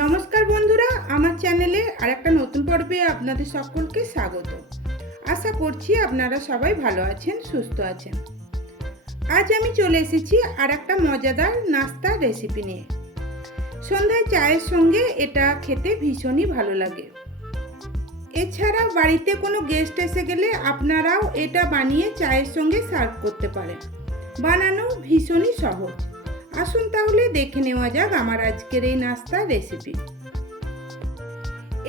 নমস্কার বন্ধুরা, আমার চ্যানেলে আরেকটা নতুন পর্বে আপনাদের সকলকে স্বাগত। আশা করছি আপনারা সবাই ভালো আছেন, সুস্থ আছেন। আজ আমি চলে এসেছি আরেকটা মজাদার নাস্তার রেসিপি নিয়ে। সন্ধ্যায় চায়ের সঙ্গে এটা খেতে ভীষণই ভালো লাগে। এছাড়া বাড়িতে কোনো গেস্ট এসে গেলে আপনারাও এটা বানিয়ে চায়ের সঙ্গে সার্ভ করতে পারেন। বানানো ভীষণই সহজ। আসুন তাহলে দেখে নেওয়া যাক আমার আজকের এই নাস্তার রেসিপি।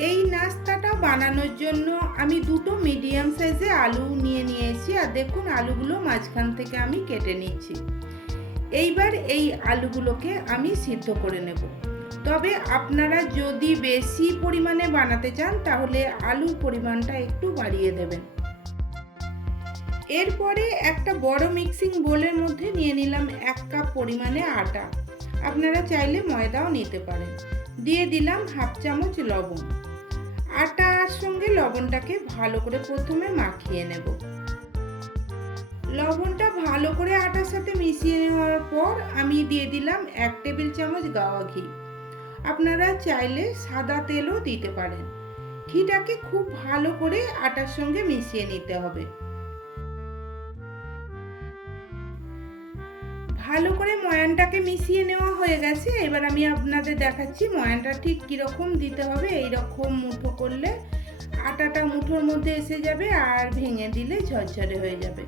এই নাস্তাটা বানানোর জন্য আমি দুটো মিডিয়াম সাইজে আলু নিয়েছি, আর দেখুন আলুগুলো মাঝখান থেকে আমি কেটে নিচ্ছি। এইবার এই আলুগুলোকে আমি সিদ্ধ করে নেব। তবে আপনারা যদি বেশি পরিমাণে বানাতে চান তাহলে আলুর পরিমাণটা একটু বাড়িয়ে দেবেন। এরপরে একটা বড় মিক্সিং বোলের মধ্যে নিয়ে নিলাম 1 কাপ পরিমাণে আটা। আপনারা চাইলে ময়দাও নিতে পারেন। দিয়ে দিলাম 1/2 চামচ লবণ। আটার সঙ্গে লবণটাকে ভালো করে প্রথমে মাখিয়ে নেব। লবণটা ভালো করে আটার সাথে মিশিয়ে নেওয়ার পর আমি দিয়ে দিলাম 1 টেবিল চামচ গাওয়া ঘি। আপনারা চাইলে সাদা তেলও দিতে পারেন। ঘিটাকে খুব ভালো করে আটার সঙ্গে মিশিয়ে নিতে হবে। ভালো করে ময়ানটাকে মিশিয়ে নেওয়া হয়ে গেছে। এবার আমি আপনাদের দেখাচ্ছি ময়ানটা ঠিক কীরকম দিতে হবে। এই রকম মুঠো করলে আটাটা মুঠোর মধ্যে এসে যাবে, আর ভেঙে দিলে ঝরঝরে হয়ে যাবে।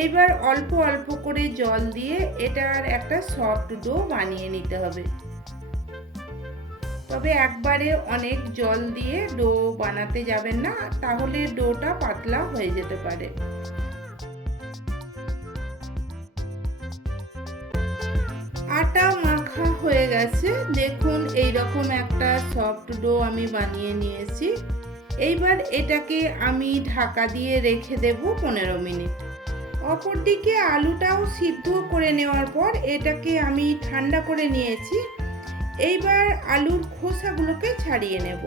এইবার অল্প অল্প করে জল দিয়ে এটার একটা সফট ডো বানিয়ে নিতে হবে। তবে একবারে অনেক জল দিয়ে ডো বানাতে যাবেন না, তাহলে ডোটা পাতলা হয়ে যেতে পারে। আটা মাখা হয়ে গেছে, দেখুন এই রকম একটা সফট ডো আমি বানিয়ে নিয়েছি। এইবার এটাকে আমি ঢাকা দিয়ে রেখে দেব 15 মিনিট। অপরদিকে আলুটাও সিদ্ধ করে নেওয়ার পর এটাকে আমি ঠান্ডা করে নিয়েছি। এইবার আলুর খোসাগুলোকে ছাড়িয়ে নেব।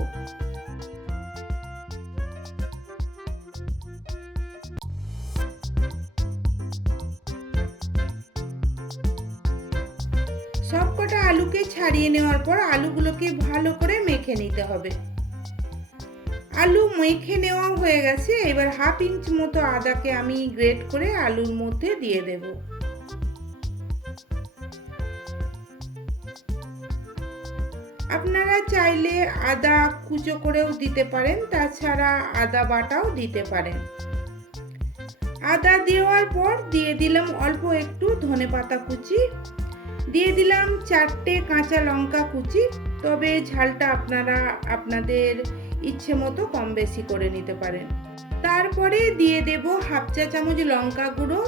সবকটা আলুকে ছাড়িয়ে নেওয়ার পর আলুগুলোকে ভালো করে মেখে নিতে হবে। আলু মেখে নেওয়া হয়ে গেছে। এবার 1/2 ইঞ্চ মতো আদাকে আমি গ্রেট করে আলুর মধ্যে দিয়ে দেব। আপনারা চাইলে আদা কুচো করেও দিতে পারেন, তাছাড়া আদা বাটাও দিতে পারেন। আদা দেওয়ার পর দিয়ে দিলাম অল্প একটু ধনেপাতা কুচি, দিয়ে দিলাম 4টে কাঁচা লঙ্কা কুচি। তবে ঝালটা আপনারা আপনাদের ইচ্ছে মতো কম বেশি করে নিতে পারেন। তারপরে দিয়ে দেব 1/2 চা চামচ লঙ্কা গুঁড়ো,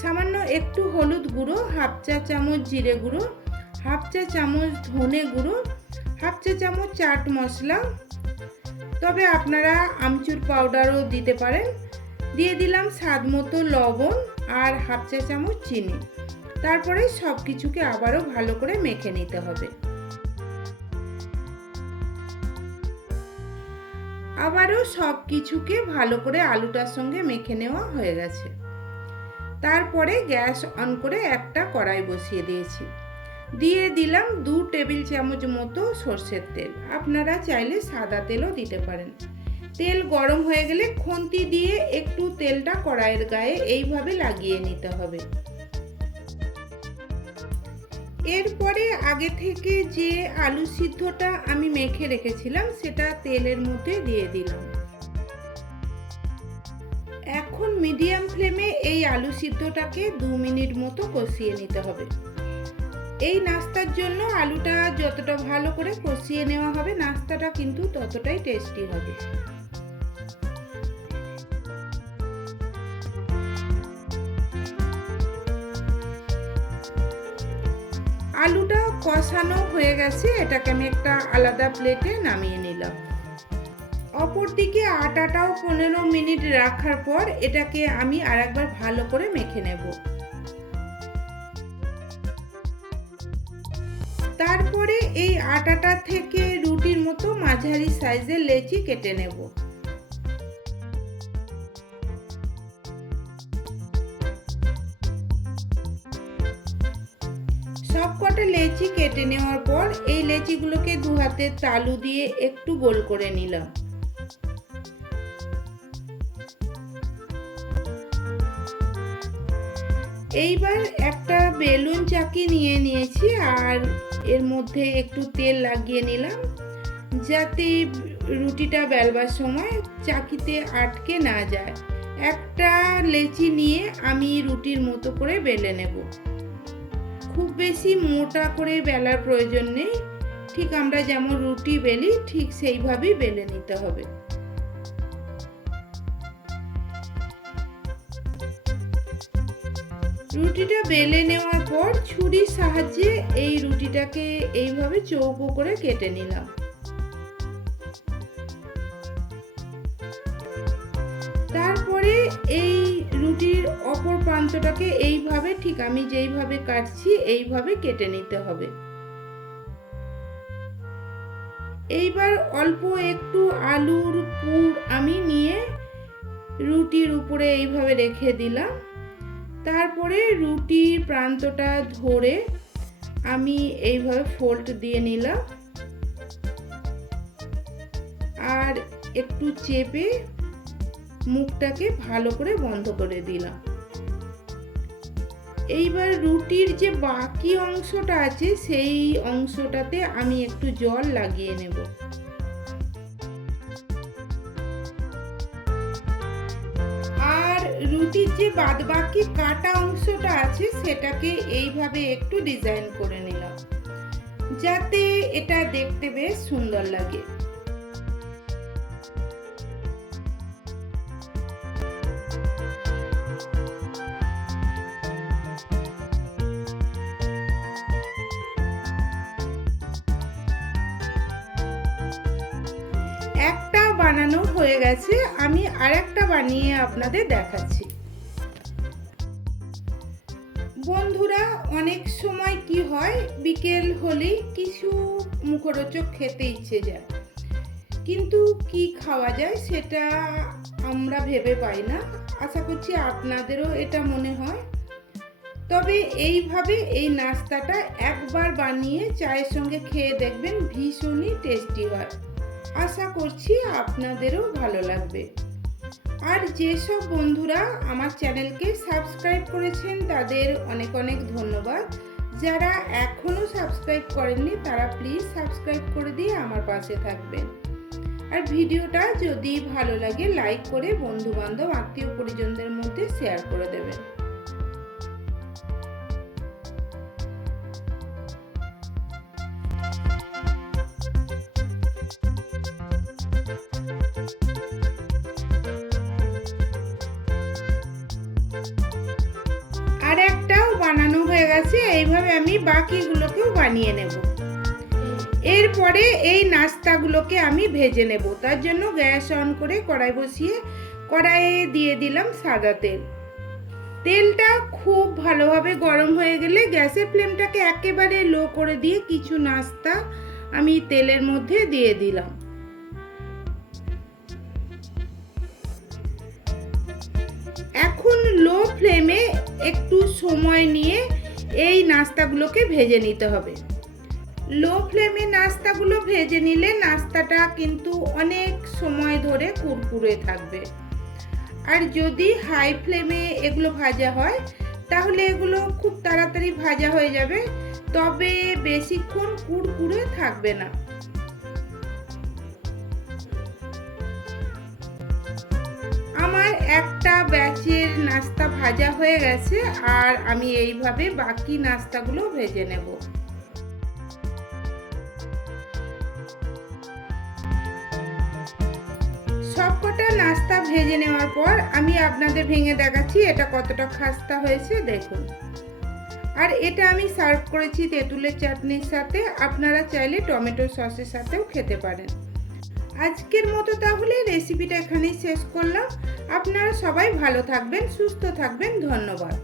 সামান্য একটু হলুদ গুঁড়ো, 1/2 চা চামচ জিরে গুঁড়ো, 1/2 চা চামচ ধনে গুঁড়ো, 1/2 চা চামচ চাট মশলা, তবে আপনারা আমচুর পাউডারও দিতে পারেন। দিয়ে দিলাম স্বাদ মতো লবণ আর 1/2 চা চামচ চিনি। তারপরে সব কিছুকে আবারও ভালো করে মেখে নিতে হবে। আবারও সব কিছুকে ভালো করে আলুটার সঙ্গে মেখে নেওয়া হয়ে গেছে। তারপরে গ্যাস অন করে একটা কড়াই বসিয়ে দিয়েছি। দিয়ে দিলাম 2 টেবিল চামচ মতো সরষের তেল। আপনারা চাইলে সাদা তেলও দিতে পারেন। তেল গরম হয়ে গেলে খুন্তি দিয়ে একটু তেলটা কড়াইয়ের গায়ে এইভাবে লাগিয়ে নিতে হবে। এরপরে আগে থেকে যে আলু সিদ্ধটা আমি মেখে রেখেছিলাম সেটা তেলের মধ্যে দিয়ে দিলাম। এখন মিডিয়াম ফ্লেমে এই আলু সিদ্ধটাকে 2 মিনিট মতো কষিয়ে নিতে হবে। এই নাস্তার জন্য আলুটা যতটা ভালো করে কষিয়ে নেওয়া হবে, নাস্তাটা কিন্তু ততটাই টেস্টি হবে। আলুটা কষানো হয়ে গেছে, এটাকে আমি একটা আলাদা প্লেটে নামিয়ে নিলাম। অপরদিকে আটাটাও 15 মিনিট রাখার পর এটাকে আমি আরেকবার ভালো করে মেখে নেব। তারপরে এই আটাটা থেকে রুটির মতো মাঝারি সাইজের লেচি কেটে নেব। সবকটা সবকটা লেচি কেটে নেওয়ার পর এই লেচিগুলোকে দু হাতের তালু দিয়ে একটু গোল করে নিলাম। এইবার একটা বেলুন চাকি নিয়ে নিয়েছি আর এর মধ্যে একটু তেল লাগিয়ে নিলাম যাতে রুটিটা বেলবার সময় চাকিতে আটকে না যায়। একটা লেচি নিয়ে আমি রুটির মতো করে বেলে নেব। খুব বেশি মোটা করে বেলার প্রয়োজন নেই, ঠিক আমরা যেমন রুটি বেলি ঠিক সেইভাবেই বেলে নিতে হবে। রুটিটা বেলে নেওয়ার পর ছুরির সাহায্যে এই রুটিটাকে এইভাবে চৌকো করে কেটে নিলাম। তারপরে এই রুটির অপর প্রান্তটাকে এইভাবে ঠিক আমি যেইভাবে কাটছি এইভাবে কেটে নিতে হবে। এইবার অল্প একটু আলুর পুর আমি নিয়ে রুটির উপরে এইভাবে রেখে দিলাম। তারপরে রুটির প্রান্তটা ধরে আমি এইভাবে ফোল্ড দিয়ে নিলাম আর একটু চেপে মুখটাকে ভালো করে বন্ধ করে দিলাম। এইবার রুটির যে বাকি অংশটা আছে সেই অংশটাতে আমি একটু জল লাগিয়ে নেব। আর রুটির যে বাদবাকি কাটা অংশটা আছে সেটাকে এইভাবে একটু ডিজাইন করে নিলাম যাতে এটা দেখতে বেশ সুন্দর লাগে। একটা বানানো হয়ে গেছে, আমি আরেকটা বানিয়ে আপনাদের দেখাচ্ছি। বন্ধুরা, অনেক সময় কি হয় বিকেল হলেই কিছু মুখরোচক খেতে ইচ্ছে যায়, কিন্তু কি খাওয়া যায় সেটা আমরা ভেবে পাই না। আশা করছি আপনাদেরও এটা মনে হয়। তবে এইভাবে এই নাস্তাটা একবার বানিয়ে চায়ের সঙ্গে খেয়ে দেখবেন, ভীষণই টেস্টি হয়। আশা করছি আপনাদেরও ভালো লাগবে। আর যেসব বন্ধুরা আমার চ্যানেলকে সাবস্ক্রাইব করেছেন তাদের অনেক অনেক ধন্যবাদ। যারা এখনও সাবস্ক্রাইব করেননি তারা প্লিজ সাবস্ক্রাইব করে দিয়ে আমার পাশে থাকবেন। আর ভিডিওটা যদি ভালো লাগে লাইক করে বন্ধু বান্ধব আত্মীয় পরিজনদের মধ্যে শেয়ার করে দেবেন। আর একটাও বানানো হয়ে গেছে, এইভাবে আমি বাকিগুলোকেও বানিয়ে নেব। এরপরে এই নাস্তাগুলোকে আমি ভেজে নেব। তার জন্য গ্যাস অন করে কড়াই বসিয়ে কড়াইয়ে দিয়ে দিলাম সাদা তেল। তেলটা খুব ভালোভাবে গরম হয়ে গেলে গ্যাসের ফ্লেমটাকে একেবারে লো করে দিয়ে কিছু নাস্তা আমি তেলের মধ্যে দিয়ে দিলাম। এখন লো ফ্লেমে একটু সময় নিয়ে এই নাস্তাগুলোকে ভেজে নিতে হবে। লো ফ্লেমে নাস্তাগুলো ভেজে নিলে নাস্তাটা কিন্তু অনেক সময় ধরে কুরকুরে থাকবে। আর যদি হাই ফ্লেমে এগুলো ভাজা হয় তাহলে এগুলো খুব তাড়াতাড়ি ভাজা হয়ে যাবে, তবে বেশিক্ষণ কুরকুরে থাকবে না। আমার একটা ব্যাচের নাস্তা ভাজা হয়ে গেছে আর আমি এইভাবে বাকি নাস্তাগুলো ভেজে নেব। সবকটা নাস্তা ভেজে নেওয়ার পর আমি আপনাদের ভেঙে দেখাচ্ছি এটা কতটা খাস্তা হয়েছে, দেখুন। আর এটা আমি সার্ভ করেছি তেঁতুলের চাটনির সাথে, আপনারা চাইলে টমেটো সসের সাথেও খেতে পারেন। আজকের মতো তাহলে রেসিপিটা এখানেই শেষ করলাম। আপনারা সবাই ভালো থাকবেন, সুস্থ থাকবেন। ধন্যবাদ।